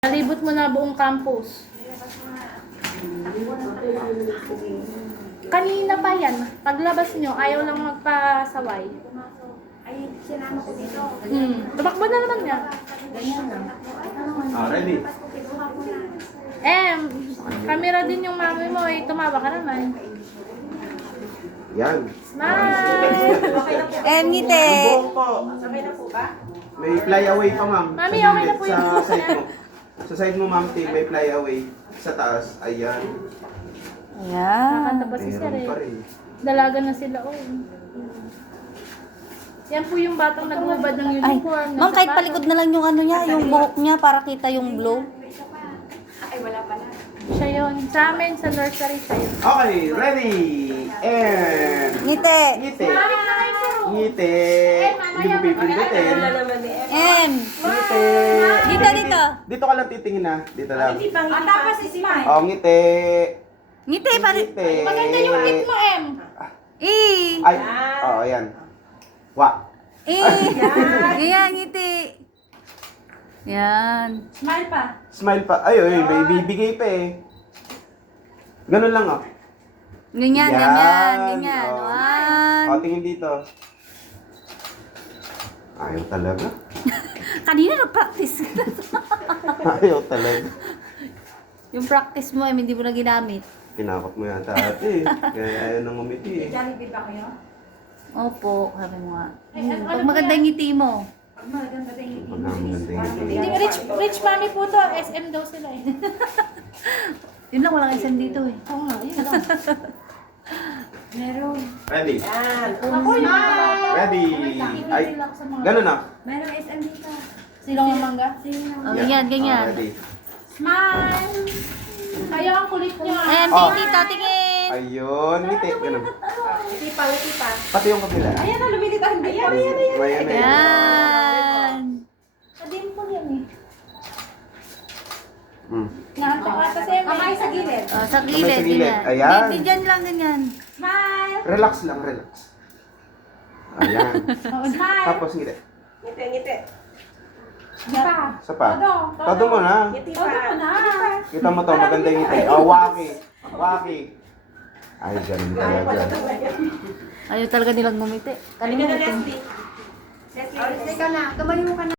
Nalibot mo na buong campus. Kanina pa yan. Paglabas nyo, ayaw lang magpasaway. Ay, sinama ko dito. Tumakbo na naman niya. Ganyan lang. Ready? Camera din yung mami mo eh. Tumawa ka naman. Yan. Smile! Ngiti. Yung buhok po. Sabay na po ba? May fly away pa, ma'am. Mami, Sa okay na gilid, po yung sa buhok side niya. mo. Sa side mo, ma'am, T, may fly away. Sa taas, ayan. Nakanta Ayan. pa si Sir Meron eh. pa rin. Dalaga na sila oh. Yan po yung batang nagubad ng Ay, uniform. ma'am, kahit palikod na lang yung ano niya, yung buhok niya para kita yung glow. Isa pa. Ay, wala pala. Siya yun. Sa amin, sa nursery siya yun. Okay, ready? And... Ngiti. Ngiti. Ngiti. Hindi mo pipindutin. M. Ngiti. Dito, dito. Dito ka lang titingin na. Dito lang. Ah, tapos smile. Oh, ngiti. Ngiti, Ngiti. Maganda yung tip mo, M. E. Ay, oh, ayan. Wa. E. Ganyan, ngiti. Yan. Smile pa. Smile pa. Ay, may bibigay pa eh. Ganun lang, oh. Ganyan, Yan. ganyan, ganyan. Oh. One. Oh, tingin dito. Ayaw talaga. Kanina nag-practice. Ayaw talaga. Yung practice mo, hindi mo na ginamit. Kinakot mo yata ate eh. Kaya ayaw nang umiti eh. Jollibee ba kayo? Opo, sabi mo nga. Ay, ano Pag po maganda yan? yung ngiti mo. Pag maganda yung ngiti. Pag maganda yung ngiti. Hindi, rich mami po to. SM daw sila eh. Yun lang, walang isang dito eh. Oo nga, yun lang. Meron. Ready? Ako yung Ready? Ay, ganun na. Meron SM dito. Silong ang mangga. Oh, ganyan, ganyan. Oh, ready? Smile! Kayo ang kulit nyo ah. Ayan, Oh. tingin dito, tingin. Ayun, ngiti. Ganun. Ngiti pa, ngiti pa. Pati yung kabila. Ayan na, lumilitaw. Ayan, Ayan. Yan. Sabihin po yan eh. Hmm. Nahantak ata sa M. Kamay sa gilid. Oh, sa Kamay gilid, sa gilid. ganyan. Ayan. Hindi, dyan lang, ganyan. Smile. Relax lang, relax. Ayan. Smile! Tapos ngiti. Ngiti, ngiti. Pa. Isa pa. Todo mo na. Ngiti Todo mo na. Kita mo to, maganda yung ngiti. Oh, waki. Waki. Ay, ganun talaga. Ayaw talaga nilang ngumiti. Halika na, Kalimutan. Leslie. Leslie, ka na. Tumayo ka na.